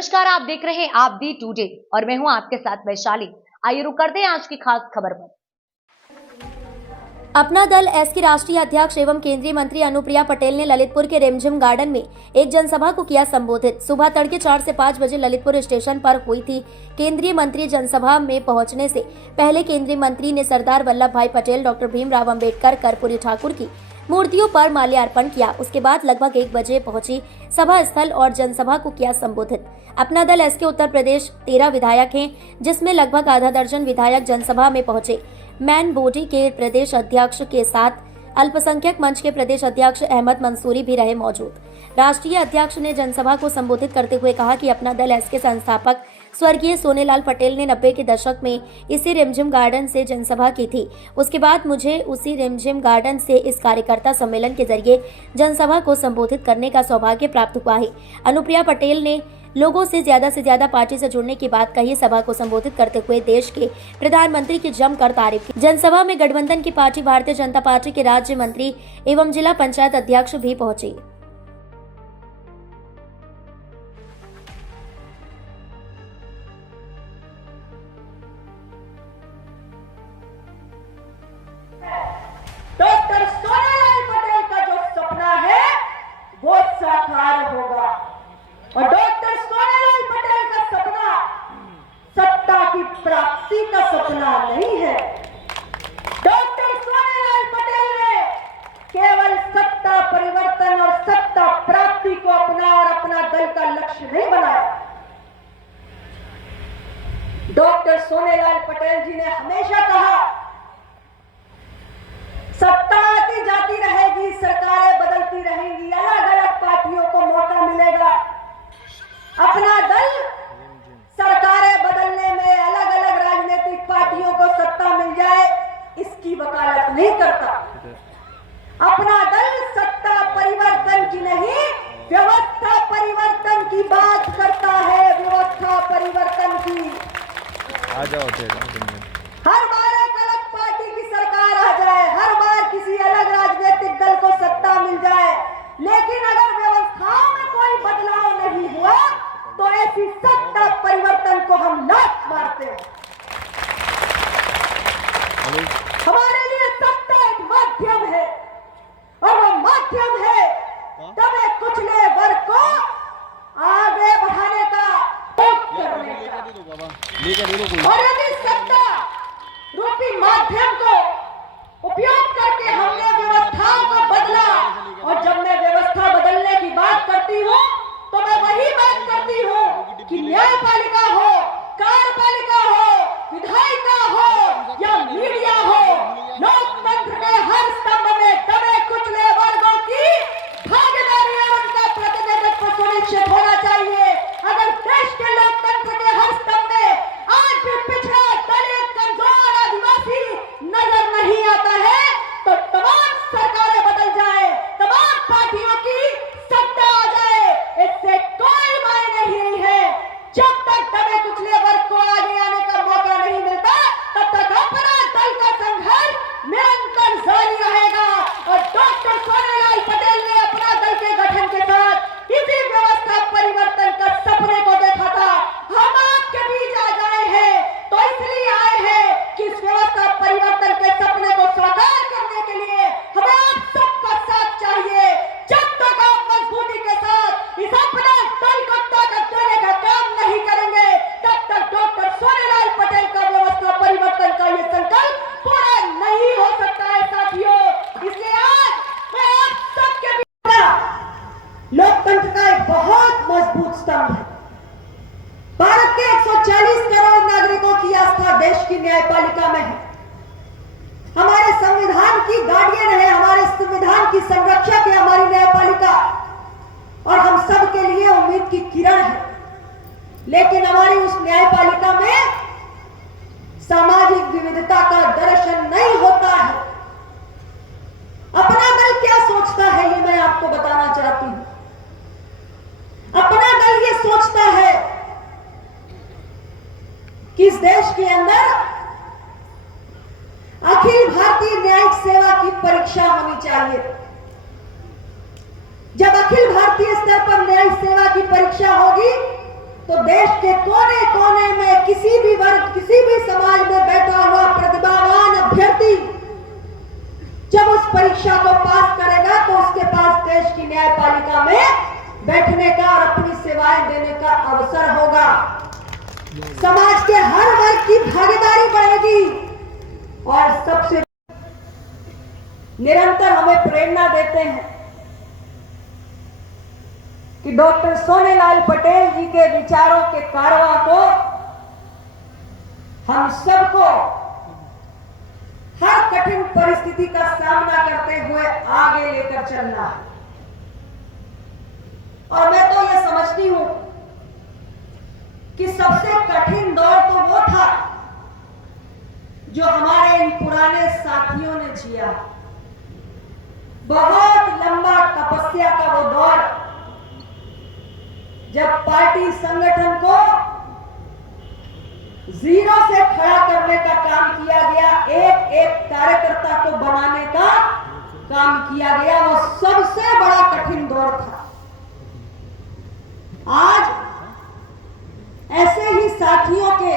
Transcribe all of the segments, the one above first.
नमस्कार, आप देख रहे हैं आप दी टुडे और मैं हूं आपके साथ वैशाली। आइए रुक करते हैं आज की खास खबर पर। अपना दल एस की राष्ट्रीय अध्यक्ष एवं केंद्रीय मंत्री अनुप्रिया पटेल ने ललितपुर के रिमझिम गार्डन में एक जनसभा को किया संबोधित। सुबह तड़के 4 से 5 बजे ललितपुर स्टेशन पर हुई थी केंद्रीय मंत्री। जनसभा में पहुंचने से पहले केंद्रीय मंत्री ने सरदार वल्लभ भाई पटेल, डॉक्टर भीमराव अंबेडकर, कर्पूरी ठाकुर की मूर्तियों पर माल्यार्पण किया। उसके बाद लगभग 1 बजे पहुंची सभा स्थल और जनसभा को किया संबोधित। अपना दल एस के उत्तर प्रदेश 13 विधायक हैं, जिसमें लगभग आधा दर्जन विधायक जनसभा में पहुंचे। मैन बॉडी के प्रदेश अध्यक्ष के साथ अल्पसंख्यक मंच के प्रदेश अध्यक्ष अहमद मंसूरी भी रहे मौजूद। राष्ट्रीय अध्यक्ष ने जनसभा को संबोधित करते हुए कहा कि अपना दल एस के संस्थापक स्वर्गीय सोनेलाल पटेल ने 90 के दशक में इसी रिमझिम गार्डन से जनसभा की थी। उसके बाद मुझे उसी रिमझिम गार्डन से इस कार्यकर्ता सम्मेलन के जरिए जनसभा को संबोधित करने का सौभाग्य प्राप्त हुआ है। अनुप्रिया पटेल ने लोगों से ज्यादा पार्टी से जुड़ने की बात कही। सभा को संबोधित करते हुए देश के प्रधानमंत्री की जमकर तारीफ की। जनसभा में गठबंधन की पार्टी भारतीय जनता पार्टी के राज्य मंत्री एवं जिला पंचायत अध्यक्ष भी पहुंचे। डॉक्टर सोनेलाल पटेल का जो सपना है वो साकार होगा और डॉक्टर सोनेलाल पटेल का सपना सत्ता की प्राप्ति का सपना नहीं है। डॉक्टर सोनेलाल पटेल ने केवल सत्ता परिवर्तन और सत्ता प्राप्ति को अपना और अपना दल का लक्ष्य नहीं बनाया। डॉक्टर सोनेलाल पटेल जी ने हमेशा कहा सत्ता आती जाती रहेगी, सरकारें बदलती रहेंगी, अलग अलग पार्टियों को मौका मिलेगा। अपना दल सरकारें बदलने में, अलग अलग राजनीतिक पार्टियों को सत्ता मिल जाए, इसकी वकालत नहीं करता। अपना दल सत्ता परिवर्तन की नहीं, व्यवस्था परिवर्तन की बात करता है। व्यवस्था परिवर्तन की आ जाओ हर बार एक अलग पार्टी की सरकार आ जाए, हर बार किसी अलग राजनीतिक दल को सत्ता मिल जाए, लेकिन अगर व्यवस्थाओं में कोई बदलाव नहीं हुआ तो ऐसी सत्ता परिवर्तन को हम लात मारते हैं। हमारे लिए सत्ता एक माध्यम है और वो माध्यम है दबे कुचले वर्ग को आगे बढ़ाने का, करने का। और यदि सत्ता रूपी माध्यम को उपयोग करके हमने व्यवस्थाओं को बदला, और जब मैं व्यवस्था बदलने की बात करती हूँ तो मैं वही बात करती हूँ कि न्यायपालिका हो, कार्यपालिका हो, विधायिका हो या मीडिया हो, लोकतंत्र के हर स्तंभ में दबे कुचले वर्गों की भागीदारी और उनका प्रतिनिधित्व सुनिश्चित होना चाहिए। अगर देश के लोकतंत्र के हर स्तंभ में आज भी पिछड़ा, दलित, कमजोर, आदिवासी नजर नहीं आता है तो तमाम सरकारें बदल जाए, तमाम पार्टियों की सत्ता आ जाए, इससे कोई मायने नहीं है। जब तक दबे कुचले वर्ग को आगे आने का मौका नहीं मिलता तब तक अपना दल का संघर्ष निरंतर जारी रहेगा। और डॉक्टर सोनेलाल पटेल ने अपना दल के गठन के साथ इसी व्यवस्था परिवर्तन का सपने को देखा था। हम आपके बीच आ गए हैं तो इसलिए आए हैं कि इस व्यवस्था परिवर्तन के सपने को साकार करने के लिए हमें आप सबका साथ चाहिए। जब तक आप मजबूती के साथ इस अपने दल को ताकत देने का काम नहीं करेंगे तब तक डॉक्टर सोनेलाल पटेल का व्यवस्था परिवर्तन का ये संकल्प पूरा नहीं हो सकता है साथियों। इसलिए आज मैं आप सबके बीच लोकतंत्र का एक बहुत मजबूत स्तंभ है। भारत के 140 करोड़ नागरिकों की आस्था देश की न्यायपालिका में है। हमारे संविधान की गार्डियन है, हमारे संविधान की संरक्षक है हमारी न्यायपालिका, और हम सब के लिए उम्मीद की किरण है। लेकिन हमारी उस न्यायपालिका में सामाजिक विविधता का दर्शन नहीं होता है। अपना दल क्या सोचता है ये मैं आपको बताना चाहती हूं। अपना दल ये सोचता है कि इस देश के अंदर अखिल भारतीय न्यायिक सेवा की परीक्षा होनी चाहिए। जब अखिल भारतीय स्तर पर न्यायिक सेवा की परीक्षा होगी तो देश के कोने कोने में किसी भी वर्ग, किसी भी समाज में बैठा हुआ प्रतिभावान अभ्यर्थी जब उस परीक्षा को पास करेगा तो उसके पास देश की न्यायपालिका में बैठने का और अपनी सेवाएं देने का अवसर होगा। समाज के हर वर्ग की भागीदारी बढ़ेगी और सबसे निरंतर हमें प्रेरणा देते हैं कि डॉक्टर सोनेलाल पटेल जी के विचारों के कारवां को हम सबको हर कठिन परिस्थिति का सामना करते हुए आगे लेकर चलना है। और मैं तो ये समझती हूं कि सबसे कठिन दौर तो वो था जो हमारे इन पुराने साथियों ने जिया। बहुत लंबा तपस्या का वो दौर, जब पार्टी संगठन को जीरो से खड़ा करने का काम किया गया, एक एक कार्यकर्ता को बनाने का काम किया गया, वो सबसे बड़ा कठिन दौर था। आज ऐसे ही साथियों के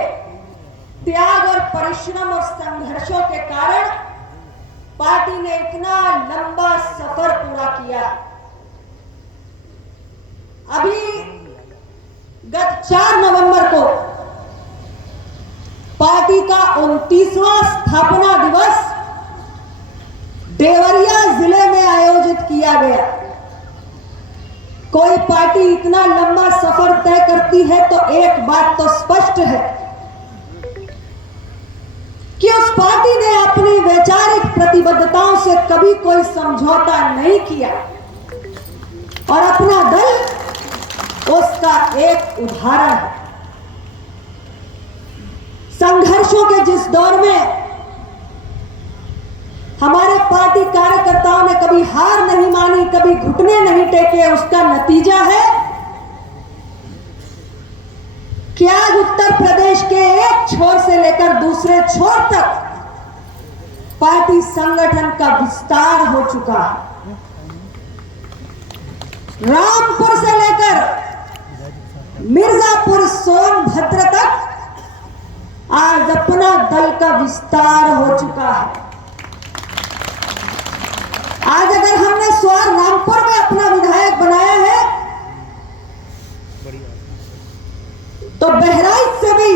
त्याग और परिश्रम और संघर्षों के कारण पार्टी ने इतना लंबा सफर पूरा किया। अभी गत 4 नवंबर को पार्टी का 29वां स्थापना दिवस देवरिया जिले में आयोजित किया गया। कोई पार्टी इतना लंबा सफर तय करती है तो एक बात तो स्पष्ट है कि उस पार्टी ने अपनी वैचारिक प्रतिबद्धताओं से कभी कोई समझौता नहीं किया और अपना दल उसका एक उदाहरण है। संघर्षों के जिस दौर में हमारे पार्टी कार्यकर्ताओं ने कभी हार नहीं मानी, कभी घुटने नहीं टेके, उसका नतीजा है कि आज उत्तर प्रदेश के एक छोर से लेकर दूसरे छोर तक पार्टी संगठन का विस्तार हो चुका है। रामपुर से लेकर मिर्जापुर सोनभद्र तक आज अपना दल का विस्तार हो चुका है। आज अगर हमने स्वार रामपुर में अपना विधायक बनाया है तो बहराइच से भी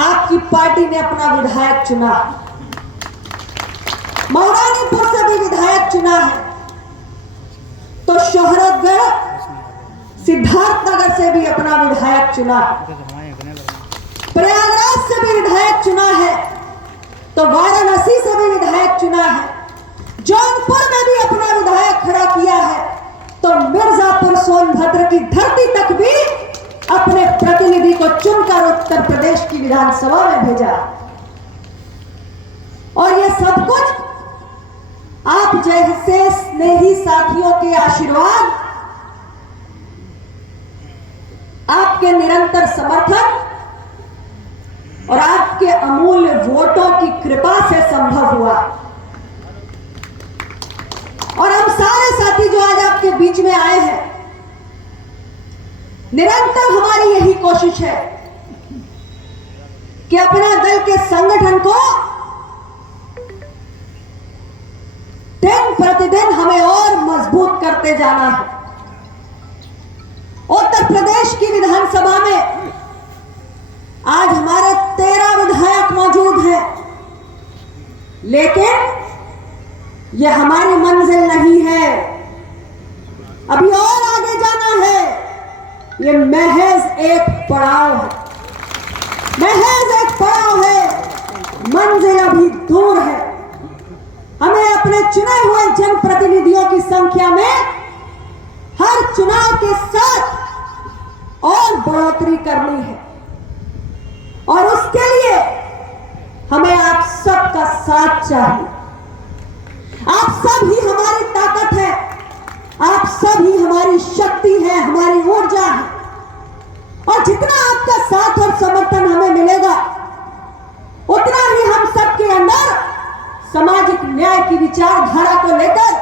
आपकी पार्टी ने अपना विधायक चुना, मौलानीपुर से भी विधायक चुना है, तो शोहरतगढ़ सिद्धार्थनगर से भी अपना विधायक चुना, प्रयागराज से भी विधायक चुना है, तो वाराणसी से भी विधायक चुना है, जौनपुर में भी अपना विधायक खड़ा किया है, तो मिर्जापुर सोनभद्र की धरती तक भी अपने प्रतिनिधि को चुनकर उत्तर प्रदेश की विधानसभा में भेजा। और यह सब कुछ आप जैसे स्नेही साथियों के आशीर्वाद, आपके निरंतर समर्थन और आपके अमूल्य वोटों की कृपा से संभव हुआ। और हम सारे साथी जो आज आपके बीच में आए हैं, निरंतर हमारी यही कोशिश है कि अपना दल के संगठन को दिन प्रतिदिन हमें और मजबूत करते जाना है। उत्तर प्रदेश की विधानसभा में आज हमारे 13 विधायक मौजूद हैं, लेकिन यह हमारी मंजिल नहीं है, अभी और आगे जाना है। यह महज एक पड़ाव है, महज एक पड़ाव है, मंजिल अभी दूर है। हमें अपने चुने हुए जनप्रतिनिधियों की संख्या में हर चुनाव के साथ और बढ़ोतरी करनी है और उसके लिए हमें आप सबका साथ चाहिए। आप सब ही हमारी ताकत है, आप सब ही हमारी शक्ति है, हमारी ऊर्जा है। और जितना आपका साथ और समर्थन हमें मिलेगा, उतना ही हम सबके अंदर सामाजिक न्याय की विचारधारा को लेकर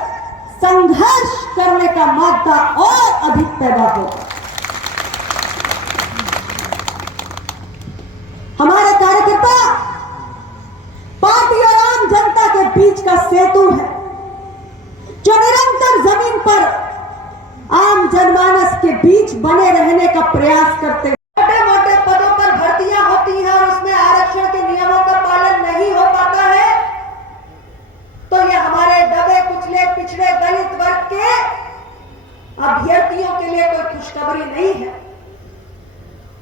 संघर्ष करने का मादा और अधिक पैदा होगा। बीच बने रहने का प्रयास करते हैं। छोटे मोटे पदों पर भर्तियां होती हैं और उसमें आरक्षण के नियमों का पालन नहीं हो पाता है, तो ये हमारे दबे कुचले पिछड़े दलित वर्ग के अभ्यर्थियों के लिए कोई खुशखबरी नहीं है।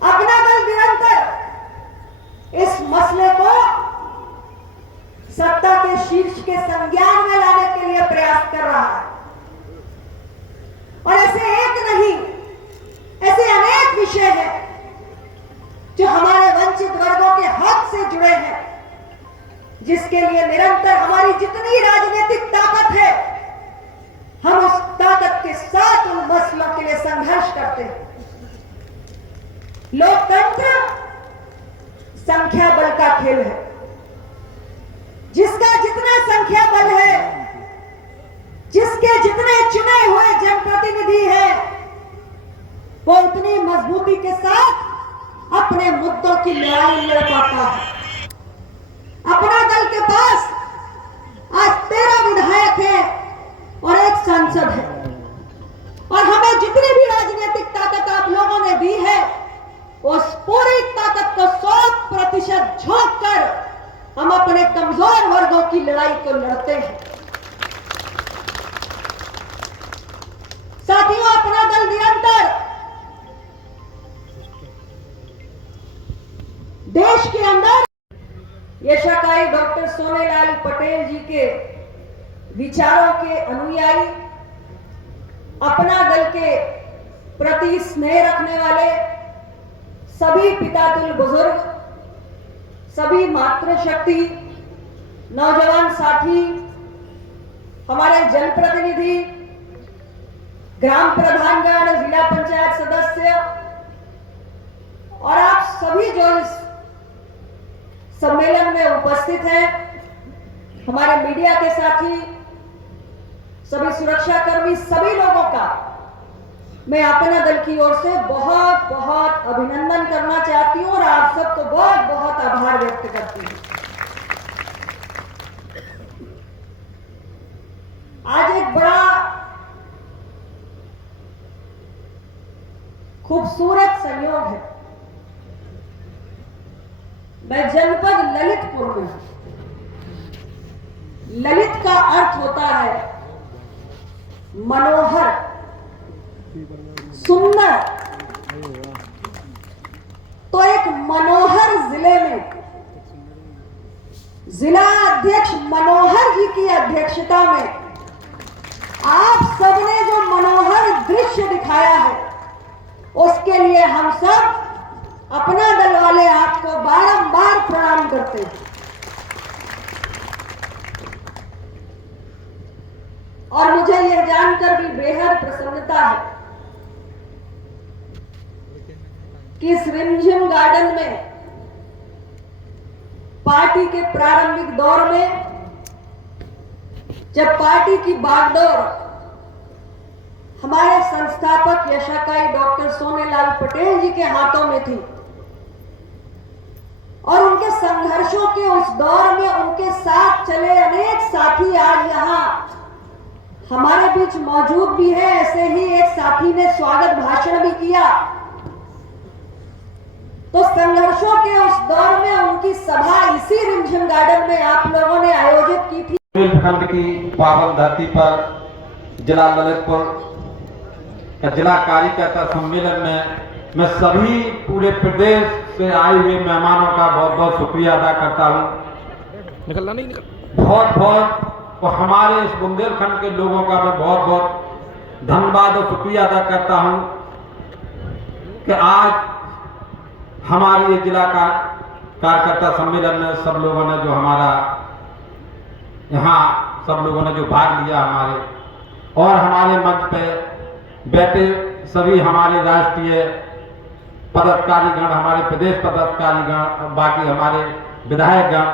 अपना दल निरंतर इस मसले को सत्ता के शीर्ष के संज्ञान में लाने के लिए प्रयास कर रहा है। और ऐसे एक नहीं, ऐसे अनेक विषय हैं जो हमारे वंचित वर्गों के हक से जुड़े हैं, जिसके लिए निरंतर हमारी जितनी राजनीतिक ताकत है, हम उस ताकत के साथ उन मसलों के लिए संघर्ष करते हैं। लोकतंत्र संख्या बल का खेल है। जिसका जितना संख्या बल है, जिसके जितने चुने हुए जनप्रतिनिधि हैं, वो उतनी मजबूती के साथ अपने मुद्दों की लड़ाई लड़ पाता है। अपना दल के पास आज 13 विधायक हैं और 1 सांसद है, और हमें जितनी भी राजनीतिक ताकत आप लोगों ने दी है, उस पूरी ताकत को 100% झोंक कर हम अपने कमजोर वर्गों की लड़ाई को लड़ते हैं। साथियों, अपना दल निरंतर देश के अंदर यशाकाई डॉक्टर सोनेलाल पटेल जी के विचारों के अनुयायी, अपना दल के प्रति स्नेह रखने वाले सभी पितातुल बुजुर्ग, सभी मातृशक्ति, नौजवान साथी, हमारे जनप्रतिनिधि, ग्राम प्रधानगण, जिला पंचायत सदस्य और आप सभी जो इस सम्मेलन में उपस्थित हैं, हमारे मीडिया के साथी, सभी सुरक्षाकर्मी, सभी लोगों का मैं अपना दल की ओर से बहुत बहुत अभिनंदन करना चाहती हूं और आप सबको बहुत बहुत आभार व्यक्त करती हूं। आज एक बड़ा खूबसूरत संयोग है। मैं जनपद ललितपुर में हूं। ललित का अर्थ होता है मनोहर, सुंदर। तो एक मनोहर जिले में जिला अध्यक्ष मनोहर जी की अध्यक्षता में आप सबने जो मनोहर दृश्य दिखाया है, उसके लिए हम सब अपना दल वाले आपको बारंबार प्रणाम करते हैं। और मुझे यह जानकर भी बेहद प्रसन्नता है कि इस रिमझिम गार्डन में पार्टी के प्रारंभिक दौर में जब पार्टी की बागडोर हमारे संस्थापक यशाकाई डॉक्टर सोनेलाल पटेल जी के हाथों में थी और उनके संघर्षों के उस दौर में उनके साथ चले अनेक साथी आज यहां हमारे बीच मौजूद भी है। ऐसे ही एक साथी ने स्वागत भाषण भी किया। तो संघर्षों के उस दौर में उनकी सभा इसी रिमझिम गार्डन में आप लोगों ने आयोजित की थी। बुंदेलखंड की पावन धरती पर जिला ललितपुर का जिला कार्यकर्ता सम्मेलन में मैं सभी पूरे प्रदेश से आए हुए मेहमानों का बहुत बहुत शुक्रिया अदा करता हूँ। निकलना नहीं निकल बहुत बहुत और हमारे इस बुंदेलखंड के लोगों का मैं बहुत बहुत धन्यवाद और शुक्रिया अदा करता हूँ कि आज हमारे ये जिला का कार्यकर्ता सम्मेलन में सब लोगों ने जो हमारा यहाँ सब लोगों ने जो भाग लिया हमारे और हमारे मंच पे बैठे सभी हमारे राष्ट्रीय पदाधिकारीगण, हमारे प्रदेश पदाधिकारीगण, बाकी हमारे विधायकगण,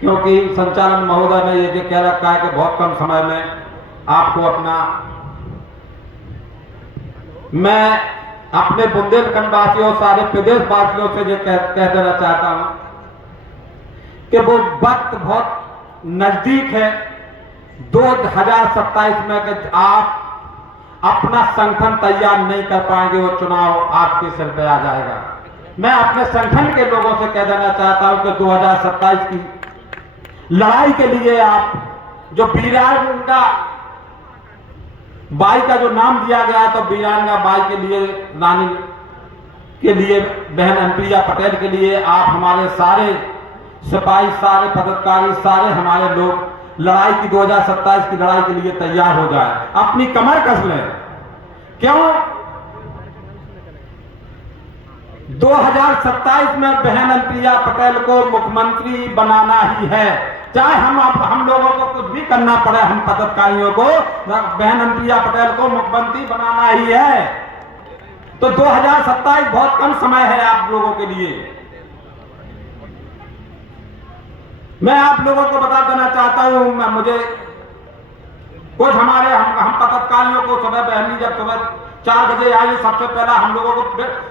क्योंकि संचालन महोदय ने ये कह रखा है कि बहुत कम समय में आपको अपना, मैं अपने बुंदेलखंड वासियों सारे प्रदेश वासियों से ये कह देना चाहता हूं कि वो वक्त बहुत नजदीक है 2027 में कि आप अपना संगठन तैयार नहीं कर पाएंगे, वो चुनाव आपके सिर पे आ जाएगा। मैं अपने संगठन के लोगों से कह देना चाहता हूं कि 2027 की लड़ाई के लिए आप जो वीरांगा बाई का जो नाम दिया गया है, तो वीरांगा बाई के लिए, रानी के लिए, बहन अनुप्रिया पटेल के लिए आप हमारे सारे सिपाही, सारे पदाधिकारी, सारे हमारे लोग लड़ाई की 2027 की लड़ाई के लिए तैयार हो जाए, अपनी कमर कस लें। क्यों? 2027 में बहन अनुप्रिया पटेल को मुख्यमंत्री बनाना ही है, चाहे हम लोगों को कुछ भी करना पड़े, हम पदाधिकारियों को बहन अनुप्रिया पटेल को मुख्यमंत्री बनाना ही है। तो 2027 बहुत कम समय है आप लोगों के लिए। मैं आप लोगों को बता देना चाहता हूं, मुझे कुछ हमारे हम पदाधिकारियों को सुबह बहनी जब सुबह 4 बजे आई, सबसे पहला हम लोगों को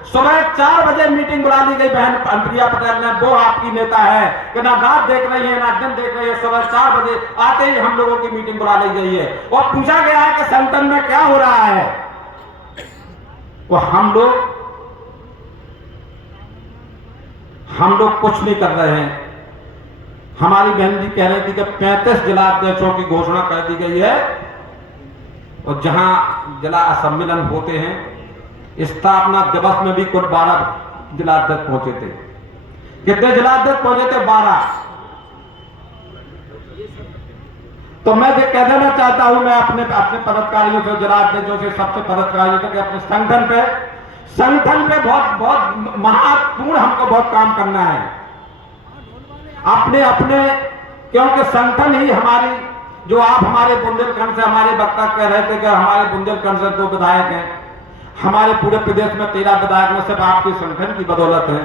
सुबह 4 बजे मीटिंग बुला ली गई बहन अनुप्रिया पटेल ने। वो आपकी नेता है कि ना रात देख रही है ना दिन देख रही है, सुबह 4 बजे आते ही हम लोगों की मीटिंग बुला ली गई है और पूछा गया है कि संगठन में क्या हो रहा है। वो हम लोग कुछ नहीं कर रहे हैं। हमारी बहन जी कह रही थी कि 35 जिला अध्यक्षों की घोषणा कर दी गई है और जहां जिला सम्मेलन होते हैं, स्थापना दिवस में भी कुल 12 जिला अध्यक्ष पहुंचे थे। कितने जिला अध्यक्ष पहुंचे थे? 12। तो मैं ये कह देना चाहता हूं, मैं अपने पदाधिकारियों से, जिला अध्यक्षों से, सबसे पदाधिकारियों से कि अपने संगठन पे बहुत महत्वपूर्ण हमको बहुत काम करना है अपने, क्योंकि संगठन ही हमारी, जो आप हमारे बुंदेलखंड से, हमारे वक्ता कह रहे थे कि हमारे बुंदेलखंड से 2 विधायक हैं, हमारे पूरे प्रदेश में 13 विधायक में सिर्फ आपके संगठन की बदौलत है।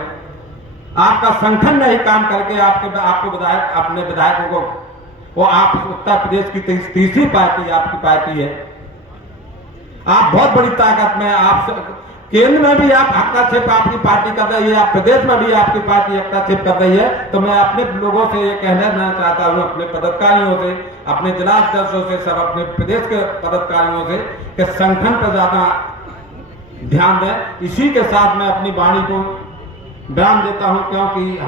आपका संगठन ने ही काम करके आपको विधायक, अपने विधायकों को, वो आप उत्तर प्रदेश की तीसरी पार्टी आपकी पार्टी है। आप बहुत बड़ी ताकत में, आप केंद्र में भी आप हस्तक्षेप आपकी पार्टी कर रही है, आप प्रदेश में भी आपकी पार्टी हस्तक्षेप कर रही है। तो मैं अपने लोगों से ये कहना चाहता हूं, अपने पदाधिकारियों से, अपने जिला अध्यक्षों से, सब अपने प्रदेश के पदाधिकारियों से कि संगठन पर ज्यादा ध्यान दें। इसी के साथ मैं अपनी वाणी को बयान देता हूं, क्योंकि